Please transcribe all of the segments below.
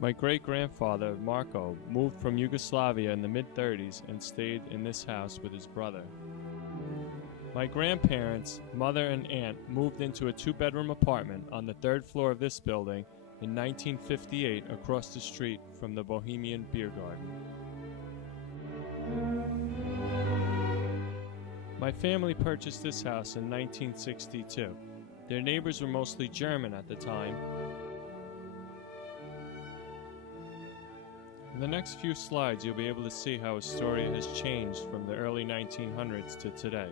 My great-grandfather, Marko, moved from Yugoslavia in the mid-30s and stayed in this house with his brother. My grandparents, mother and aunt moved into a two-bedroom apartment on the third floor of this building in 1958 across the street from the Bohemian Beer Garden. My family purchased this house in 1962. Their neighbors were mostly German at the time. In the next few slides, you'll be able to see how Astoria has changed from the early 1900s to today.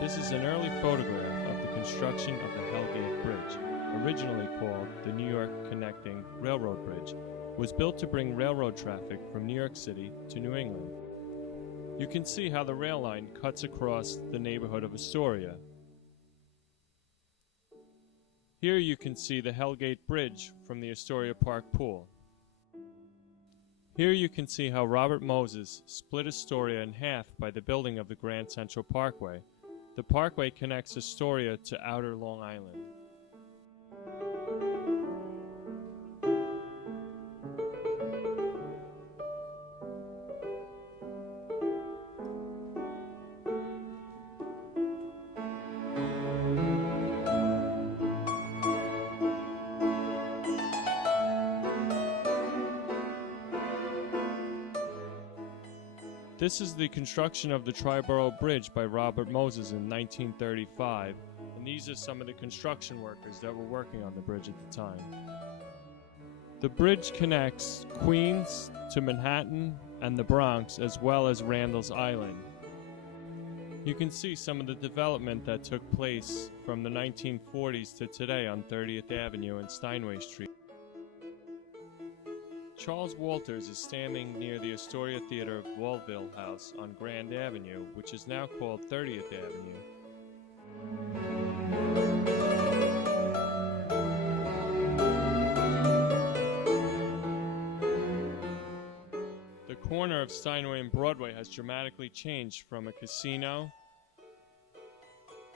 This is an early photograph of the construction of the Hellgate Bridge, originally called the New York Connecting Railroad Bridge. It was built to bring railroad traffic from New York City to New England. You can see how the rail line cuts across the neighborhood of Astoria. Here you can see the Hellgate Bridge from the Astoria Park Pool. Here you can see how Robert Moses split Astoria in half by the building of the Grand Central Parkway. The parkway connects Astoria to outer Long Island. This is the construction of the Triborough Bridge by Robert Moses in 1935, and these are some of the construction workers that were working on the bridge at the time. The bridge connects Queens to Manhattan and the Bronx, as well as Randall's Island. You can see some of the development that took place from the 1940s to today on 30th Avenue and Steinway Street. Charles Walters is standing near the Astoria Theater of Vaudeville House on Grand Avenue, which is now called 30th Avenue. The corner of Steinway and Broadway has dramatically changed from a casino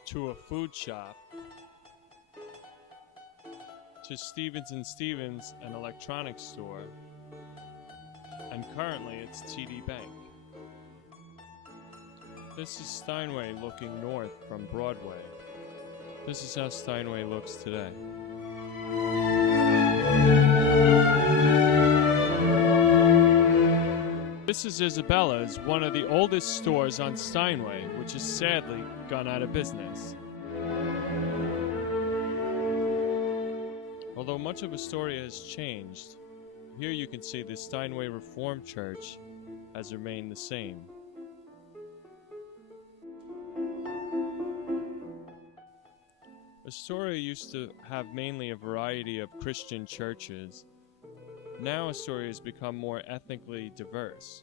to a food shop to Stevens & Stevens, an electronics store, and currently it's TD Bank. This is Steinway looking north from Broadway. This is how Steinway looks today. This is Isabella's, one of the oldest stores on Steinway, which has sadly gone out of business. Although much of Astoria has changed, here you can see the Steinway Reformed Church has remained the same. Astoria used to have mainly a variety of Christian churches. Now Astoria has become more ethnically diverse.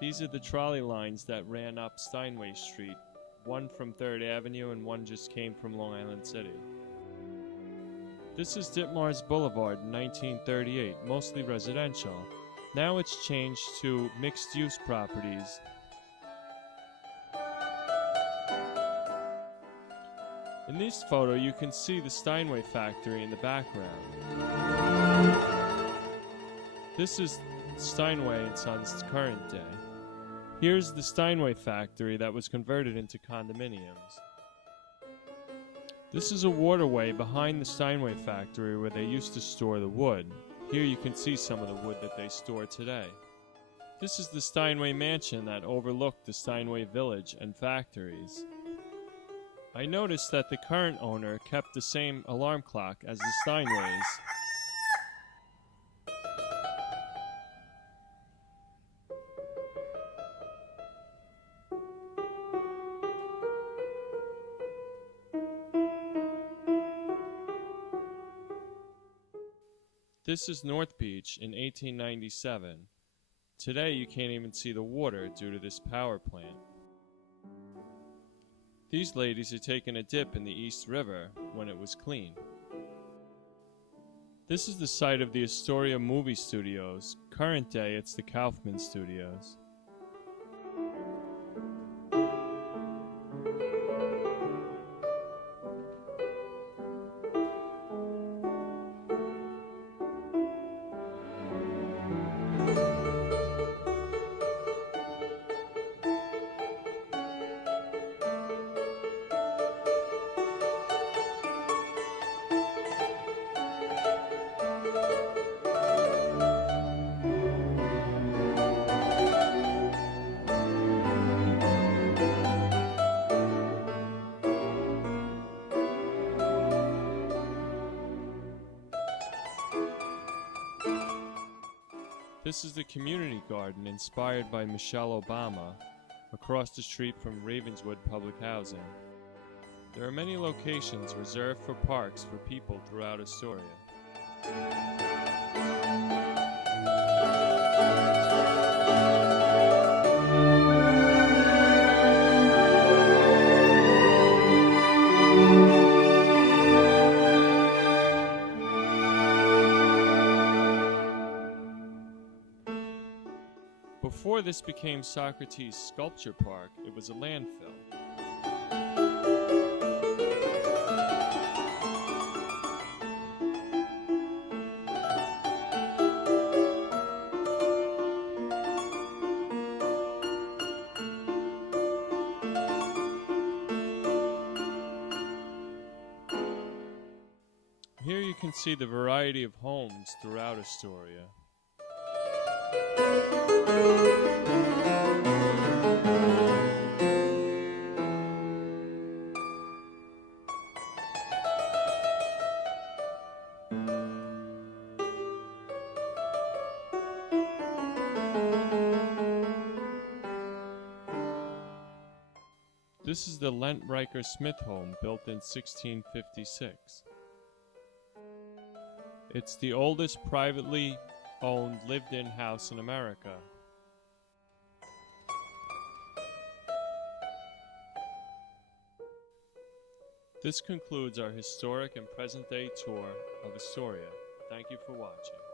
These are the trolley lines that ran up Steinway Street, one from 3rd Avenue and one just came from Long Island City. This is Ditmars Boulevard in 1938, mostly residential. Now it's changed to mixed-use properties. In this photo, you can see the Steinway factory in the background. This is Steinway and Sons' current day. Here's the Steinway factory that was converted into condominiums. This is a waterway behind the Steinway factory where they used to store the wood. Here you can see some of the wood that they store today. This is the Steinway mansion that overlooked the Steinway village and factories. I noticed that the current owner kept the same alarm clock as the Steinways. This is North Beach in 1897. Today you can't even see the water due to this power plant. These ladies are taking a dip in the East River when it was clean. This is the site of the Astoria movie studios. Current day, it's the Kaufman Studios. This is the community garden inspired by Michelle Obama, across the street from Ravenswood Public Housing. There are many locations reserved for parks for people throughout Astoria. Before this became Socrates Sculpture Park, it was a landfill. Here you can see the variety of homes throughout Astoria. This is the Lent-Riker Smith home, built in 1656. It's the oldest privately owned lived-in house in America. This concludes our historic and present-day tour of Astoria. Thank you for watching.